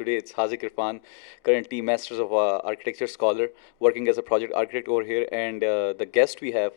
today it's Haziq Irfan, currently Masters of Architecture scholar, working as a project architect over here. And the guest we have,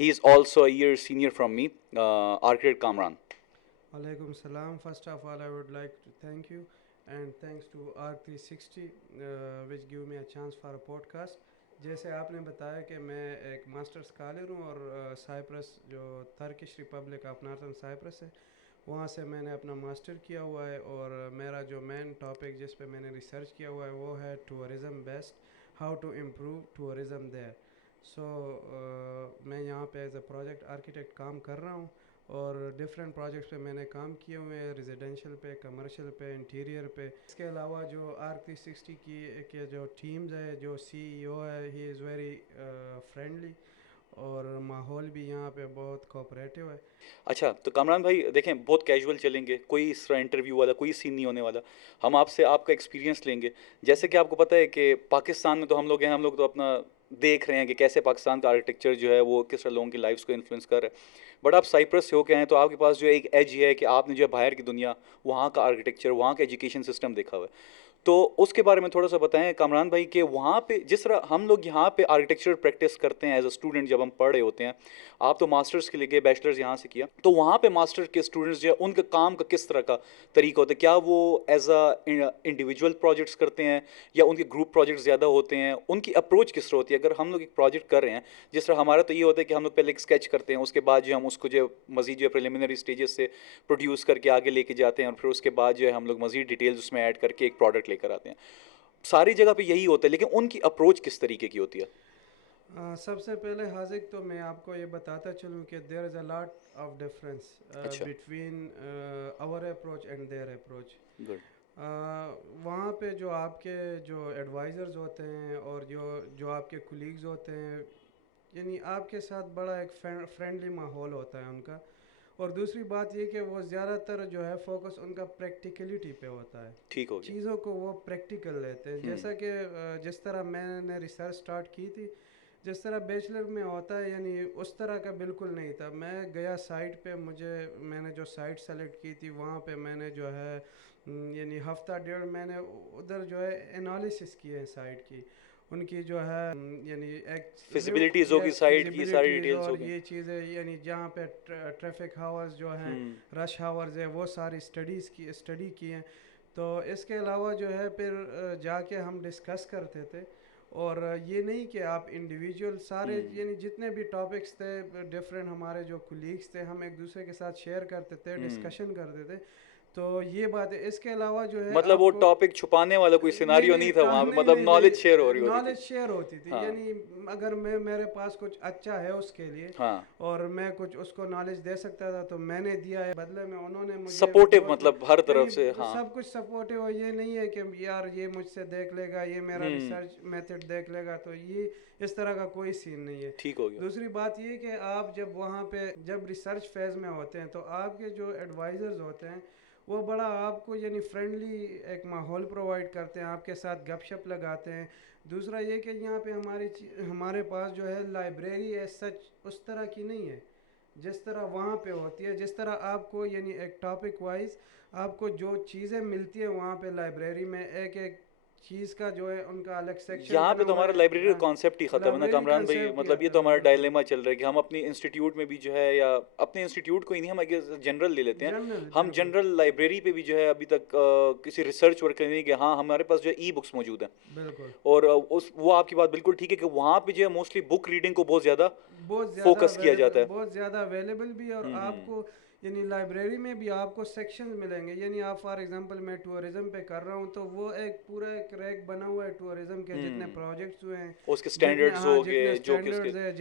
He is also a year senior from me, architect Kamran. Alaikum salam. First of all, I would like to thank you and thanks to R360 which give me a chance for a podcast. جیسے آپ نے بتایا کہ میں ایک master scholar ہوں اور Cyprus جو Turkish republic of northern Cyprus ہے وہاں سے میں نے اپنا ماسٹر کیا ہوا ہے، اور میرا جو مین ٹاپک جس پہ میں نے ریسرچ کیا ہوا ہے وہ ہے tourism best, how to improve tourism there. So میں یہاں پہ ایز اے پروجیکٹ آرکیٹیکٹ کام کر رہا ہوں، اور ڈفرینٹ پروجیکٹس پہ میں نے کام کیے ہوئے ہیں، ریزیڈینشیل پہ، کمرشل پہ، انٹیریئر پہ. اس کے علاوہ جو R360 کی جو ٹیمز ہے، جو CEO ہے، ہی از ویری فرینڈلی، اور ماحول بھی یہاں پہ بہت کوآپریٹو ہے. اچھا تو کامران بھائی دیکھیں بہت کیجول چلیں گے، کوئی اس طرح انٹرویو والا کوئی سین نہیں ہونے والا. ہم آپ سے آپ کا ایکسپیرینس لیں گے. جیسے کہ آپ کو پتہ ہے کہ پاکستان میں تو ہم لوگ ہیں، ہم لوگ تو اپنا دیکھ رہے ہیں کہ کیسے پاکستان کا آرکیٹیکچر جو ہے وہ کس طرح لوگوں کی لائفس کو انفلوئنس کر رہا ہے. بٹ آپ سائپرس سے ہو کے ہیں تو آپ کے پاس جو ایک ایج یہ ہے کہ آپ نے جو ہے باہر کی دنیا، وہاں کا آرکیٹیکچر، وہاں کا ایجوکیشن سسٹم دیکھا ہوا ہے. تو اس کے بارے میں تھوڑا سا بتائیں کامران بھائی کہ وہاں پہ جس طرح ہم لوگ یہاں پہ آرکیٹیکچر پریکٹس کرتے ہیں ایز اے اسٹوڈنٹ جب ہم پڑھ رہے ہوتے ہیں، آپ تو ماسٹرز کے لیے گئے، بیچلرز یہاں سے کیا، تو وہاں پہ ماسٹر کے اسٹوڈنٹس جو ہے ان کا کام کا کس طرح کا طریقہ ہوتا ہے؟ کیا وہ ایز اے انڈیویجول پروجیکٹس کرتے ہیں یا ان کے گروپ پروجیکٹس زیادہ ہوتے ہیں؟ ان کی اپروچ کس طرح ہوتی ہے؟ اگر ہم لوگ ایک پروجیکٹ کر رہے ہیں، جس طرح ہمارا تو یہ ہوتا ہے کہ ہم لوگ پہلے ایک اسکیچ کرتے ہیں، اس کے بعد جو ہم اس کو جو مزید جو ہے پریلیمنری اسٹیجز سے پروڈیوس کر کے آگے لے کے جاتے ہیں، اور پھر اس کے بعد جو ہے ہم لوگ مزید ڈیٹیلز اس میں ایڈ کر کے ایک پروڈکٹ لے کر آتے ہیں. ساری جگہ پہ یہی ہوتا ہے، لیکن ان کی اپروچ کس طریقے کی ہوتی ہے؟ سب سے پہلے حاضق تو میں آپ کو یہ بتاتا چلوں کہ there is a lot of difference اچھا. Between our approach and their approach. Good. وہاں پہ جو آپ کے جو ایڈوائزرز ہوتے ہیں اور جو آپ کے کولیگز ہوتے ہیں، یعنی آپ کے ساتھ بڑا ایک فرینڈلی ماحول ہوتا ہے ان کا. اور دوسری بات یہ کہ وہ زیادہ تر جو ہے فوکس ان کا پریکٹیکلٹی پہ ہوتا ہے، ٹھیک ہو گیا. چیزوں کو وہ پریکٹیکل لیتے ہیں. جیسا کہ جس طرح میں نے ریسرچ سٹارٹ کی تھی، جس طرح بیچلر میں ہوتا ہے، یعنی اس طرح کا بالکل نہیں تھا. میں گیا سائٹ پہ، میں نے جو سائٹ سلیکٹ کی تھی وہاں پہ میں نے جو ہے یعنی ہفتہ ڈیڑھ میں نے ادھر جو ہے انالیسس کیے ہیں سائٹ کی، ان کی جو ہے یعنی فزیبلٹیز ہوگی، یس سائٹ کی ساری فیزیبلٹیز ڈیٹیلز اور ہوگی. یہ چیزیں، یعنی جہاں پہ ٹریفک ہاورز جو ہیں، رش ہاورز ہے، وہ ساری اسٹڈی کی ہیں. تو اس کے علاوہ جو ہے پھر جا کے ہم ڈسکس کرتے تھے. اور یہ نہیں کہ آپ انڈیویجول سارے، یعنی جتنے بھی ٹاپکس تھے ڈفرینٹ، ہمارے جو کولیگس تھے ہم ایک دوسرے کے ساتھ شیئر کرتے تھے، ڈسکشن کرتے تھے. تو یہ بات ہے. اس کے علاوہ جو ہے مطلب آپ وہ کو ٹاپک چھپانے والا کوئی نہیں سیناریو نہیں نہیں تھا وہاں پہ، نہیں مطلب نہیں نالج شیئر ہو رہی نہیں ہوتی تھی. نالج شیئر ہوتی تھی. ہاں. یعنی اگر میرے پاس کچھ اچھا ہے اس کے لیے ہاں. اور میں کچھ اس کو نالج دے سکتا تھا تو میں نے دیا ہے، بدلے میں انہوں نے مجھے بھی سپورٹیو بہت مطلب ہر یعنی طرف سے. ہاں. سب کچھ سپورٹیو. یہ نہیں ہے کہ یار یہ مجھ سے دیکھ لے گا، یہ میرا ریسرچ میتھڈ دیکھ لے گا، تو یہ اس طرح کا کوئی سین نہیں ہے. ٹھیک ہو گیا. دوسری بات یہ کہ آپ جب وہاں پہ جب ریسرچ فیز میں ہوتے ہیں تو آپ کے جو ایڈوائزرز ہوتے ہیں وہ بڑا آپ کو یعنی فرینڈلی ایک ماحول پرووائڈ کرتے ہیں، آپ کے ساتھ گپ شپ لگاتے ہیں. دوسرا یہ کہ یہاں پہ ہمارے پاس جو ہے لائبریری ہے سچ اس طرح کی نہیں ہے جس طرح وہاں پہ ہوتی ہے. جس طرح آپ کو یعنی ایک ٹاپک وائز آپ کو جو چیزیں ملتی ہیں وہاں پہ لائبریری میں، ایک ایک چیز کا جو ہے ان کا الگ سیکشن یہاں پہ بنا تو ہوا ہمارا لائبریری کا ہے. کانسیپٹ ہی ختم ہے نا لائبریری کامران بھائی. کنسیپٹ ہی مطلب یہ آتا تو ہے ہمارا بالکل. ڈائلیما چل رہا ہے کہ ہم اپنی انسٹیٹیوٹ میں بھی جو ہے، یا اپنے انسٹیٹیوٹ کو ہی نہیں، ہم جنرل لے لیتے ہیں، جنرل ہم بالکل جنرل لائبریری پہ بھی جو ہے ابھی تک کسی ریسرچ ورک نہیں کہ ہاں ہمارے پاس جو ہے ای بکس موجود ہیں. بالکل اور وہ آپ کی بات بالکل ٹھیک ہے کہ وہاں پہ جو ہے موسٹلی بک ریڈنگ کو بہت زیادہ بہت زیادہ فوکس کیا اویلیبل، جاتا ہے. بہت زیادہ اویلیبل بھی ہے. اور آپ کو یعنی لائبریری میں بھی آپ کو سیکشنز ملیں گے. یعنی آپ فار ایگزامپل میں ٹورزم پہ کر رہا ہوں تو وہ ایک پورا ایک ریک بنا ہوا ہے ٹورزم کے، جتنے پروجیکٹس ہوئے ہیں، اس کے جتنے سٹینڈرڈز ہاں ہو جتنے گئے جو کہ اس کے. اسٹینڈرڈز ہیں،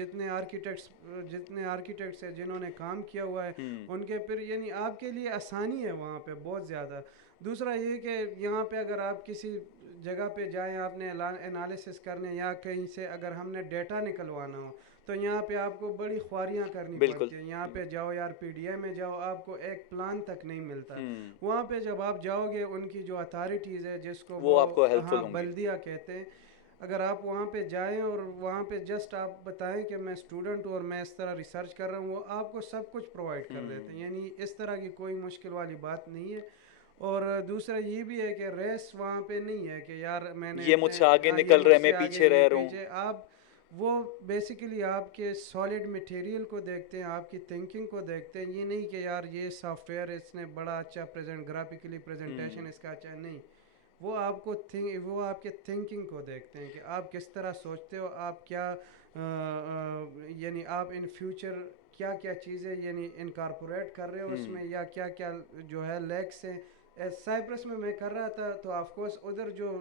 جتنے آرکیٹیکٹس ہیں جنہوں نے کام کیا ہوا ہے ان کے، پھر یعنی آپ کے لیے آسانی ہے وہاں پہ بہت زیادہ. دوسرا یہ کہ یہاں پہ اگر آپ کسی جگہ پہ جائیں آپ نے انالیسس کرنے، یا کہیں سے اگر ہم نے ڈیٹا نکلوانا ہو تو یہاں پہ آپ کو بڑی خواریاں کرنی بالکل. پڑتی ہیں. یہاں پہ جاؤ یار پی ڈی اے میں جاؤ، آپ کو ایک پلان تک نہیں ملتا. وہاں پہ جب آپ جاؤ گے ان کی جو اتھارٹیز ہے جس کو وہ آپ کو ہیلپ فل ہاں ہوں گی. بلدیہ کہتے ہیں، اگر آپ وہاں پہ جائیں اور وہاں پہ جسٹ آپ بتائیں کہ میں اسٹوڈنٹ ہوں اور میں اس طرح ریسرچ کر رہا ہوں, وہ آپ کو سب کچھ پرووائڈ کر دیتے ہیں, یعنی اس طرح کی کوئی مشکل والی بات نہیں ہے. اور دوسرا یہ بھی ہے کہ ریس وہاں پہ نہیں ہے کہ یار میں نے یہ مجھ سے آگے یہ نکل مجھ رہا ہے, میں سے آگے پیچھے یہ رہ رہا ہوں. پیچھے. آپ وہ بیسیکلی آپ کے سالڈ مٹیریل کو دیکھتے ہیں, آپ کی تھنکنگ کو دیکھتے ہیں. یہ نہیں کہ یار یہ سافٹ ویئر اس نے بڑا اچھا گرافکلی پریزنٹیشن اس کا اچھا, نہیں. وہ آپ کو وہ آپ کے تھنکنگ کو دیکھتے ہیں کہ آپ کس طرح سوچتے ہو, آپ کیا یعنی آپ ان فیوچر کیا کیا چیزیں یعنی انکارپوریٹ کر رہے ہو اس میں, یا کیا کیا جو ہے لیکس ہیں. سائپرس میں کر رہا تھا تو آف کورس ادھر جو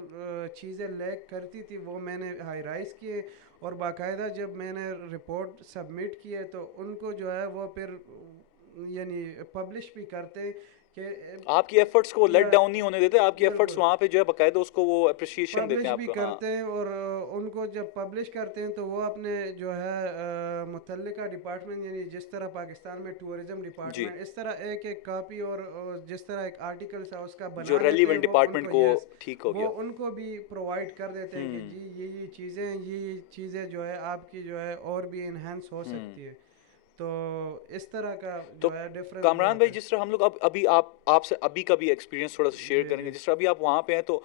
چیزیں لیک کرتی تھی وہ میں نے ہائی رائز کیے, اور باقاعدہ جب میں نے رپورٹ سبمٹ کی ہے تو ان کو جو ہے وہ پھر یعنی پبلش بھی کرتے ہیں کہ آپ کی ایفرٹس کو لیٹ ڈاؤن نہیں ہونے دیتے, آپ کی ایفرٹس بالکل وہاں پہ جو ہے باقاعدہ اس کو وہ اپریشیشن دیتے پبلش ہیں آپ بھی کو. ہاں کرتے ہیں, اور ان کو جب پبلش کرتے ہیں تو وہ اپنے جو ہے متعلقہ ڈپارٹمنٹ, یعنی جس طرح پاکستان میں ٹورزم جی, ڈپارٹمنٹ, اس طرح ایک ایک کاپی اور جس طرح ایک آرٹیکل تھا اس کا جو بنا لیتے ہیں, ریلیونٹ وہ ان ڈپارٹمنٹ کو کو یس ٹھیک ہو گیا. وہ ان کو بھی پرووائڈ کر دیتے ہیں کہ جی یہ چیزیں یہ چیزیں جو ہے آپ کی جو ہے اور بھی انہینس ہو سکتی ہے. تو اس طرح کا تو جو ہے ڈفرینس کامران بہت بھائی, ہے. جس طرح ہم لوگ ابھی آپ سے ابھی کا بھی ایکسپیرینس تھوڑا سا شیئر جی کریں گے, جی جس طرح ابھی آپ وہاں پہ ہیں, تو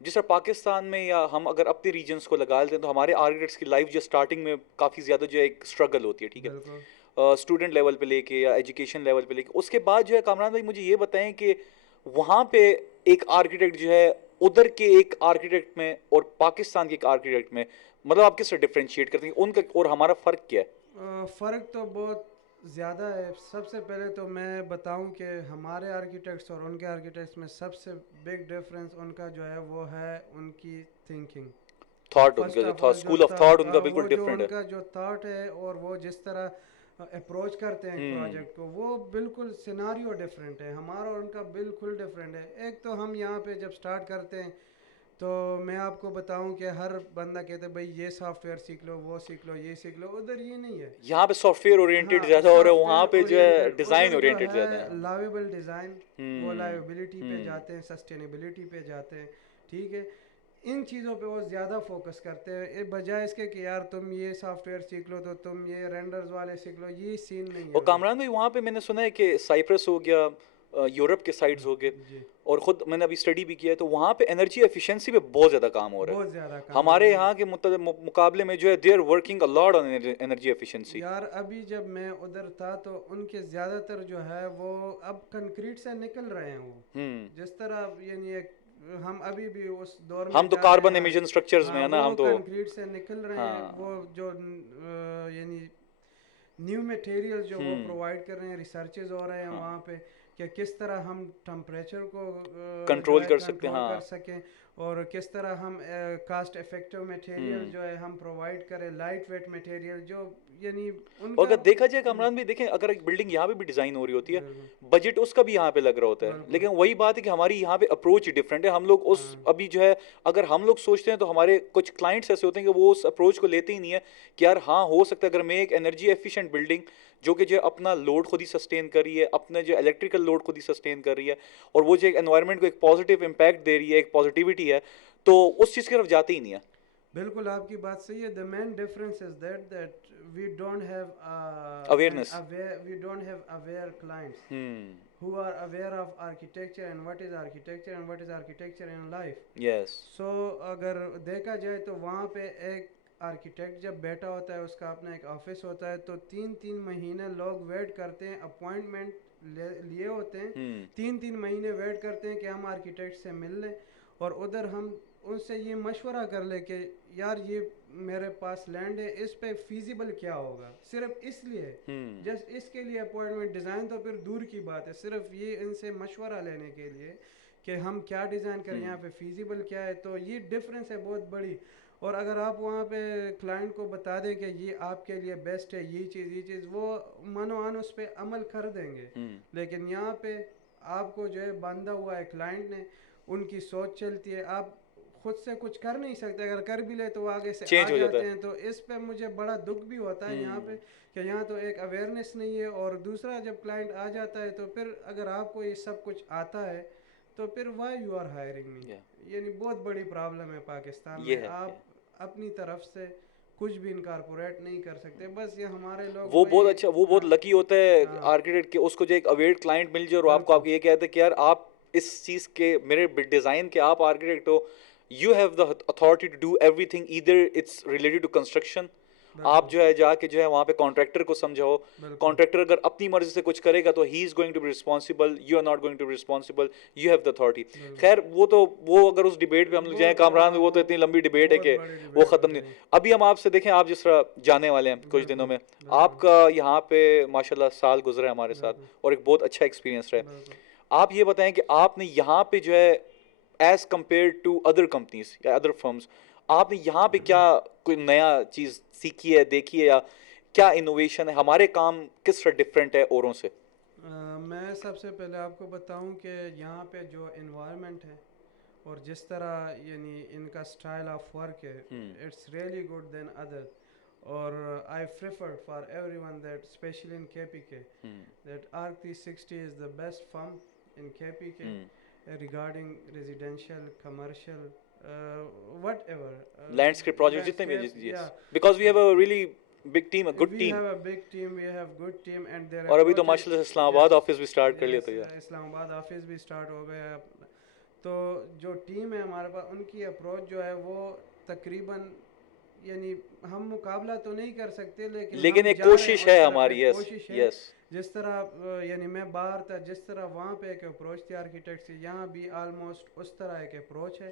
جس طرح پاکستان میں یا ہم اگر اپنے ریجنس کو لگا لیتے ہیں تو ہمارے آرکیٹیکٹس کی لائف جو اسٹارٹنگ میں کافی زیادہ جو ہے ایک اسٹرگل ہوتی ہے, ٹھیک ہے, بالکل اسٹوڈنٹ لیول پہ لے کے یا ایجوکیشن لیول پہ لے کے. اس کے بعد جو ہے کامران بھائی مجھے یہ بتائیں کہ وہاں پہ ایک آرکیٹیکٹ جو ہے ادھر کے ایک آرکیٹیکٹ میں اور پاکستان کے ایک آرکیٹیکٹ میں, مطلب آپ کس سے ڈفرینشیٹ کرتے ہیں ان کا اور ہمارا فرق کیا ہے؟ فرق تو بہت زیادہ ہے. سب سے پہلے تو میں بتاؤں کہ ہمارے آرکیٹیکٹس اور ان کے آرکیٹیکٹس میں سب سے بگ ڈفرینس ان کا جو ہے وہ ہے ان کی تھنکنگ. تھاٹ ان فرسٹ کا جو آف تھا, آل جو اسکول آف تھاٹ ان کا بالکل وہ جو ڈفرینٹ ان ہے. کا جو تھاٹ ہے اور وہ جس طرح اپروچ کرتے ہیں ایک پروجیکٹ کو, وہ بالکل سیناریو ڈفرینٹ ہے. ہمارا اور ان کا بالکل ڈفرینٹ ہے. ایک تو ہم یہاں پہ جب سٹارٹ کرتے ہیں تو میں آپ کو بتاؤں کہ ہر بندہ کہتا ہے بھائی یہ سافٹ ویئر سیکھ لو, وہ سیکھ لو, یہ سیکھ لو. ادھر یہ نہیں ہے. یہاں پہ سافٹ ویئر اورینٹیڈ ہاں زیادہ ہو رہا ہے, سافٹ وہاں ویئر پہ جو ہے اورینٹیڈ, ڈیزائن ادھر جو اورینٹیڈ زیادہ ہے ہیں. لاویبل ڈیزائن, وہ لائبلٹی پہ جاتے ہیں, سسٹینیبلٹی پہ جاتے ہیں, ٹھیک ہے. ان چیزوں پہ وہ زیادہ فوکس کرتے ہیں بجائے اس کے کہ یار تم یہ سافٹ ویئر سیکھ لو تو تم یہ رینڈرز والے سیکھ لو. یہ سین نہیں ہے اور ادھر. کامران بھائی وہاں پہ میں نے سنا ہے کہ سائپرس ہو گیا, یورپ کے سائڈز ہو گئے, جی اور خود میں نے ابھی اسٹڈی بھی کیا ہے, تو وہاں پہ انرجی ایفیشنسی پہ بہت زیادہ کام ہو رہا بہت ہے. زیادہ کام ہو رہا ہمارے ہے یہاں کے مقابلے میں جو ہے they are working a lot on energy efficiency. یار. ابھی جب میں ادھر تھا تو ان کے زیادہ تر جو ہے وہ اب کنکریٹ سے نکل رہے ہیں. وہ جس طرح یعنی ایک ہم ابھی بھی اس دور میں ہم تو جا رہے کاربن ہیں. ایمیجن اسٹرکچرز میں ہاں ہے نا, وہ ہم تو کنکریٹ سے نکل رہے ہیں. ہاں وہ جو یعنی نیو میٹیریل جو وہ پرووائڈ کر رہے ہیں, ریسرچز ہو رہے ہیں وہاں پہ کہ کس طرح ہم ٹمپریچر کو جو کنٹرول ہے کر سکتے ہیں. کنٹرول ہاں کر سکیں, اور کس طرح ہم کاسٹ افیکٹو میٹیریل جو ہے ہم پرووائڈ کریں, لائٹ ویٹ میٹیریل جو یعنی ان اور کا. اگر دیکھا جائے کامران بھی دیکھیں, اگر ایک بلڈنگ یہاں پہ بھی ڈیزائن ہو رہی ہوتی ہے, بالکل بجٹ اس کا بھی یہاں پہ لگ رہا ہوتا ہے, بالکل لیکن وہی بات ہے کہ ہماری یہاں پہ اپروچ ڈفرینٹ ہے. ہم لوگ اس ہاں ابھی جو ہے اگر ہم لوگ سوچتے ہیں تو ہمارے کچھ کلائنٹس ایسے ہوتے ہیں کہ وہ اس اپروچ کو لیتے ہی نہیں ہے کہ یار ہاں ہو سکتا ہے اگر میں ایک انرجی ایفیشینٹ بلڈنگ جو کہ جو ہے اپنا لوڈ خود ہی سسٹین کر رہی ہے, اپنا جو الیکٹریکل لوڈ خود ہی سسٹین کر رہی ہے, اور وہ جو ایک انوائرمنٹ کو ایک پازیٹیو امپیکٹ دے رہی ہے, ایک پازیٹیوٹی ہے, تو اس چیز کی طرف جاتے ہی نہیں ہے. بالکل آپ کی بات صحیح ہے. The main difference is that we don't have awareness. We don't have aware clients who are aware of architecture and what is architecture and what is architecture in life. Yes. So اگر دیکھا جائے تو وہاں پہ ایک architect جب بیٹھا ہوتا ہے, اس کا اپنا ایک آفس ہوتا ہے, تو 3 مہینے لوگ ویٹ کرتے ہیں, اپوائنٹمنٹ لیے ہوتے ہیں, 3 مہینے ویٹ کرتے ہیں کہ ہم آرکیٹیکٹ سے مل لیں, اور ادھر ہم ان سے یہ مشورہ کر لیں کہ یار یہ میرے پاس لینڈ ہے, اس پہ فیزیبل کیا ہوگا, صرف اس لیے جسٹ اس کے لیے اپوائنٹمنٹ. ڈیزائن تو پھر دور کی بات ہے, صرف یہ ان سے مشورہ لینے کے لیے کہ ہم کیا ڈیزائن کریں, یہاں پہ فیزیبل کیا ہے. تو یہ ڈفرینس ہے بہت بڑی. اور اگر آپ وہاں پہ کلائنٹ کو بتا دیں کہ یہ آپ کے لیے بیسٹ ہے, یہ چیز وہ منوان اس پہ عمل کر دیں گے. لیکن یہاں پہ آپ کو جو ہے باندھا ہوا ہے کلائنٹ نے, ان کی سوچ چلتی ہے, آپ خود سے کچھ کر نہیں سکتے. اگر کر بھی لے تو وہ آگے سے آ چینج ہو جاتا جاتے ہے. ہیں. تو اس پہ مجھے بڑا دکھ بھی ہوتا ہے یہاں پہ کہ یہاں تو ایک اویئرنیس نہیں ہے. اور دوسرا جب کلائنٹ آ جاتا ہے تو پھر اگر آپ کو یہ سب کچھ آتا ہے تو پھر وائی یو آر ہائرنگ می, یعنی بہت بڑی پرابلم ہے پاکستان یہ میں. ہے. آپ اپنی طرف سے کچھ بھی انکارپوریٹ نہیں کر سکتے. بس یہ ہمارے لوگ وہ بہت وہی. اچھا، وہ بہت لکی ہوتا ہے ہاں آرکیٹیکٹ کہ اس کو جو ایک اویٹ کلائنٹ مل جائے اور آپ کو بالکل آپ یہ کہتے ہیں کہ یار آپ اس چیز کے میرے ڈیزائن کے آپ آرکیٹیکٹ ہو، you have the authority to do everything, ادھر اٹس ریلیٹڈ ٹو کنسٹرکشن. آپ بالکل جو ہے جا کے جو ہے وہاں پہ کانٹریکٹر کو سمجھاؤ. بالکل کانٹریکٹر اگر اپنی مرضی سے کچھ کرے گا تو he is going to be responsible, you are not going to be responsible, you have the authority. بالکل. خیر وہ تو وہ اگر اس ڈبیٹ پہ ہم لوگ جائیں بہت کامران، وہ تو وہ اتنی لمبی ڈبیٹ ہے بہت کہ بڑی وہ ڈبیٹ ہو ختم نہیں. جائے گی. ابھی ہم آپ سے دیکھیں، آپ جس طرح جانے والے ہیں کچھ دنوں بالکل میں، آپ بالکل کا یہاں پہ ماشاء اللہ سال گزرا ہے ہمارے ساتھ بالکل اور ایک بہت اچھا ایکسپیرینس رہا ہے. بالکل. آپ یہ بتائیں کہ آپ نے یہاں پہ جو ہے as compare to other companies یا ادر فرمز، آپ نے یہاں پہ کیا کوئی نیا چیز سیکھی ہے، دیکھی ہے، یا کیا انوویشن ہے، ہمارے کام کس طرح ڈفرینٹ ہے اوروں سے؟ میں سب سے پہلے آپ کو بتاؤں کہ یہاں پہ جو انوائرمنٹ ہے اور جس طرح یعنی ان کا اسٹائل آف ورک ہے، it's really good than other. اور I prefer for everyone that especially in K P کے that R360 is the best فرم ان کے پی کے regarding residential, commercial, whatever, landscape project جتنے بھی landscape, yes, yeah. Because we have a really big team, a good We team. have a big team, we have good team and their اور ابھی تو approaches. ماشاء اللہ سے اسلام آباد Yes, office بھی start کر لیا yes, تو یار. اسلام آباد آفس بھی اسٹارٹ ہو گیا ہے. تو جو ٹیم ہے ہمارے پاس، ان کی اپروچ جو ہے وہ تقریباً یعنی ہم مقابلہ تو نہیں کر سکتے لیکن ہم ایک جا رہے ہیں کوشش اس ہے طرف، ہماری. ایک یس کوشش ہے. یس. جس طرح یعنی میں باہر تھا، جس طرح وہاں پہ ایک اپروچ تھی آرکیٹیکٹ سے، یہاں بھی آلموسٹ اس طرح ایک اپروچ ہے.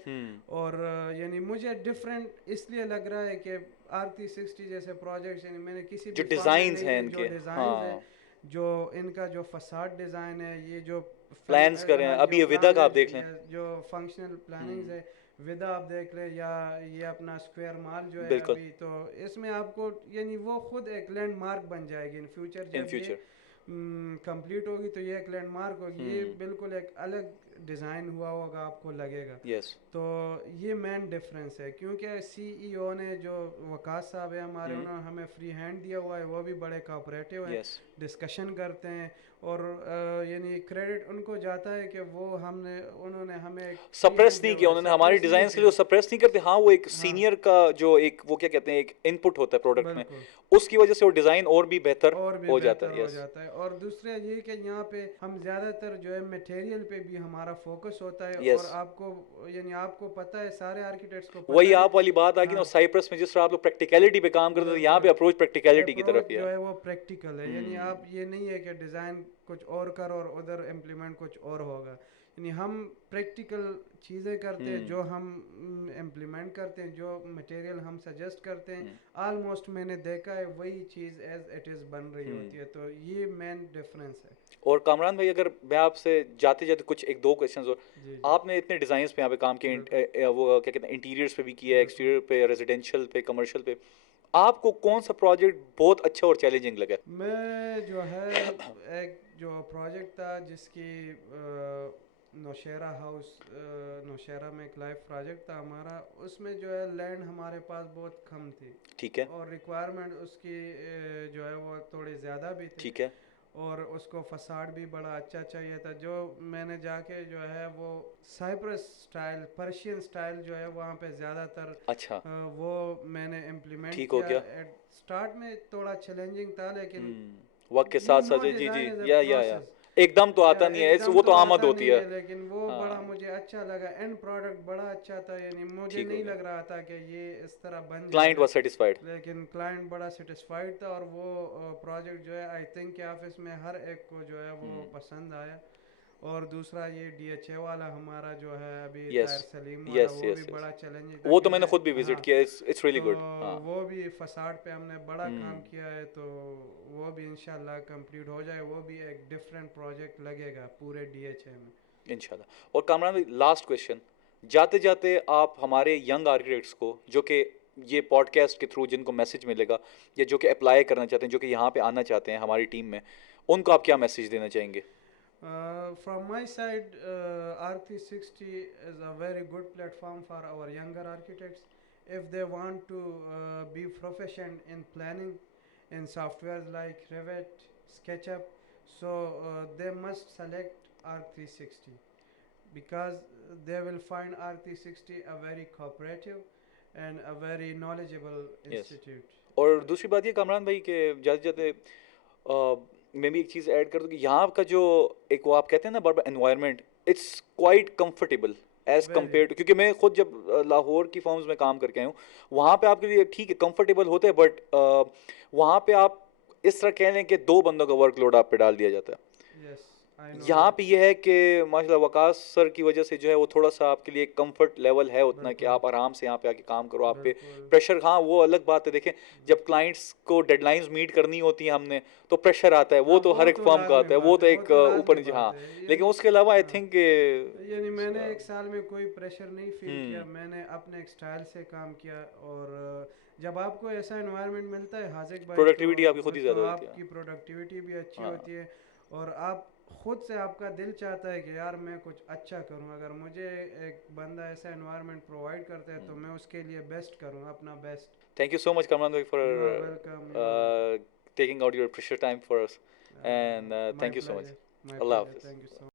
اور یعنی مجھے ڈفرینٹ اس لیے لگ رہا ہے کہ R360 جیسے پروجیکٹس یعنی میں نے کسی جو بھی فارم میں ڈیزائنز نہیں ہیں ہے، ان جو کے، ڈیزائنز ہے، ہاں جو ان کا جو فساد ڈیزائن ہے، یہ جو پلانس کریں. ابھی جو ودا کا آپ پلانز دیکھ لیں. یا جو فنکشنل پلاننگز ہے، ودا آپ دیکھ لیں، یا یہ اپنا اسکوائر مال جو ہے بالکل ابھی، تو اس میں آپ کو یعنی وہ خود ایک لینڈ مارک بن جائے گی ان فیوچر. ان جب یہ فیوچر. کمپلیٹ ہوگی تو یہ ایک لینڈ مارک ہوگی. یہ بالکل ایک الگ ڈیزائن ہوا ہوگا، آپ کو لگے گا. یس. تو یہ مین ڈفرینس ہے، کیونکہ CEO نے جو وقاص صاحب ہے ہمارے، انہوں نے ہمیں فری ہینڈ دیا ہوا ہے. وہ بھی بڑے کوآپریٹیو ہیں، یس. ڈسکشن کرتے ہیں. اور یعنی کریڈٹ ان کو جاتا ہے کہ وہ انہوں نے ہمیں ایک فری سپریس ہینڈ دیا نہیں ہوا کیا ہے، انہوں نے ہماری سپریس نہیں ڈیزائنس کے لیے، کیا. سپریس نہیں کرتے. ہاں وہ ایک ہاں سینئر کا جو ایک وہ کیا کہتے ہیں ایک ان پٹ ہوتا ہے پروڈکٹ میں، بالکل. اس کی وجہ سے وہ ڈیزائن اور بھی بہتر اور بھی ہو جاتا بہتر ہے. ہو یس. جاتا ہے. اور دوسرا یہ کہ یہاں پہ ہم زیادہ تر جو ہے میٹیریل پہ بھی ہمارا فوکس ہوتا ہے. اور یس. آپ کو یعنی آپ کو پتہ ہے، سارے آرکیٹیکٹس کو پتہ وہی ہے. آپ والی بات آ گئی نا، ہاں سائپرس میں جس طرح آپ لوگ پریکٹیکلٹی پہ کام کرتے تھے، یہاں پہ بالکل. اپروچ پریکٹیکلٹی کی طرف اپروچ ہی ہے. جو ہے وہ پریکٹیکل ہے. یعنی آپ یہ نہیں ہے کہ ڈیزائن کچھ اور کر اور ادھر امپلیمنٹ کچھ اور ہوگا. یعنی ہم پریکٹیکل چیزیں کرتے ہیں، جو ہم امپلیمنٹ کرتے ہیں، جو مٹیریل ہم سجیسٹ کرتے ہیں، آلموسٹ میں نے دیکھا ہے وہی چیز ایز اٹ از بن رہی ہوتی ہے. تو یہ مین ڈفرینس ہے. اور کامران بھائی، اگر میں آپ سے جاتے جاتے کچھ ایک دو کویشچنز، اور جی جی آپ نے اتنے ڈیزائنس پہ یہاں پہ کام بالکل کیا، وہ کیا کہتے ہیں انٹیریئرس پہ بھی کیا ہے، بالکل. ایکسٹیریئر پہ، ریزیڈینشیل پہ، کمرشل پہ، آپ کو کون سا پروجیکٹ بہت اچھا اور چیلنجنگ لگا؟ میں جو ہے ایک جو پروجیکٹ تھا جس کی نوشیرہ ہاؤس، نوشیرہ میں ایک لائف پروجیکٹ تھا ہمارا. اس میں جو ہے لینڈ ہمارے پاس بہت کم تھی، ٹھیک ہے. اور ریکوائرمنٹ اس کی جو ہے وہ تھوڑی زیادہ بھی تھی. ٹھیک ہے. اور اس کو فساد بھی بڑا اچھا چاہیے تھا. جو میں نے جا کے جو ہے وہ سائپرس اسٹائل، پرشین اسٹائل جو ہے وہاں پہ زیادہ تر اچھا وہ میں نے امپلیمنٹ ٹھیک ہو کیا. گیا. ایٹ اسٹارٹ میں تھوڑا چیلنجنگ تھا، لیکن وقت کے یو ساتھ نو ساتھ جی جی، ڈیزائن از اے یا پروسیس. ایک دم تو یا آتا نہیں ایک ہے، دم وہ تو تو آمد آتا ہوتی نہیں ہے. ہے، لیکن وہ ہاں بڑا مجھے اچھا لگا. اینڈ پروڈکٹ بڑا اچھا تھا. یعنی مجھے ٹھیک ہو نہیں گیا. لگ رہا تھا کہ یہ اس طرح بن جائے کلائنٹ گا، واز سیٹسفائڈ. لیکن کلائنٹ بڑا سیٹسفائیڈ تھا. اور وہ پروجیکٹ جو ہے آئی تھنک کہ آفس میں ہر ایک کو جو ہے وہ پسند آیا. اور دوسرا یہ DHA والا ہمارا جو ہے ابھی یس طاہر سلیم والا، یس وہ بھی یس یس. بڑا چیلنجنگ تھا، وہ تو میں نے خود بھی کیونکہ ہاں وزٹ کیا، اٹس ریئلی تو گڈ. ہاں وہ بھی فساد پہ ہم نے بڑا کام کیا ہے. تو وہ بھی انشاءاللہ کمپلیٹ ہو جائے. وہ بھی ایک ڈفرینٹ پروجیکٹ لگے گا پورے DHA میں انشاءاللہ. اور کامران بھائی، لاسٹ کویشچن، جاتے جاتے آپ ہمارے ینگ آرکیٹیکٹس کو جو کہ یہ پوڈ کاسٹ کے تھرو جن کو میسج ملے گا، یا جو کہ اپلائی کرنا چاہتے ہیں، جو کہ یہاں پہ آنا چاہتے ہیں ہماری ٹیم میں، ان کو آپ کیا میسج دینا چاہیں گے؟ From my side, R360 is a very good platform for our younger architects. If they want to be proficient in planning in softwares like Revit, SketchUp, so they must select R360, because they will find R360 a very cooperative and a very knowledgeable yes. institute. اور دوسری بات یہ کامران بھائی کہ جاتے جاتے میں بھی ایک چیز ایڈ کر دوں کہ یہاں کا جو ایک وہ آپ کہتے ہیں نا بار بار environment it's quite comfortable as Very. Compare to, کیونکہ میں خود جب لاہور کی فارمز میں کام کر کے آیا ہوں وہاں پہ آپ کے لیے ٹھیک ہے کمفرٹیبل ہوتے ہیں, بٹ وہاں پہ آپ اس طرح کہہ لیں کہ 2 بندوں کا ورک لوڈ آپ پہ ڈال دیا جاتا ہے. Yes, I know یہاں that. پہ یہ ہے کہ ماشاء اللہ وقاص سر کی وجہ سے جو ہے وہ تھوڑا سا آپ کے لیے کمفرٹ لیول ہے اتنا کہ بالکل آپ آرام سے یہاں پہ آ کے کام کرو. آپ پہ بالکل. پریشر, ہاں وہ الگ بات ہے, دیکھیں جب کلائنٹس کو ڈیڈ لائنز میٹ کرنی ہوتی ہیں ہم نے تو پریشر آتا ہے, وہ ہاں تو ہر وہ ایک تو فارم کا لازمی آتا ہے, وہ بات تو ہے, وہ ایک تو اوپر لازمی نیچے, بات ہاں. ہے. لیکن اس کے علاوہ آئی ہاں تھنک کہ یعنی میں نے ایک سال میں کوئی پریشر نہیں فیل کیا, میں نے اپنے ایک اسٹائل سے کام کیا. اور جب آپ کو ایسا انوائرمنٹ ملتا ہے حاذق بھائی پروڈکٹیوٹی آپ کی خود ہی زیادہ تو ہوتی ہے. آپ کی پروڈکٹیوٹی بھی اچھی ہاں ہوتی ہے, اور آپ خود سے آپ کا دل چاہتا ہے کہ یار میں کچھ اچھا کروں. اگر مجھے ایک بندہ ایسا انوائرمنٹ پرووائڈ کرتا ہے تو میں اس کے لیے بیسٹ کروں, اپنا best. Thank you so much Kamran بھائی for you are welcome, you are taking out your precious time for us, and my thank you so much. Pleasure, my Allah pleasure. Hafiz. Thank you so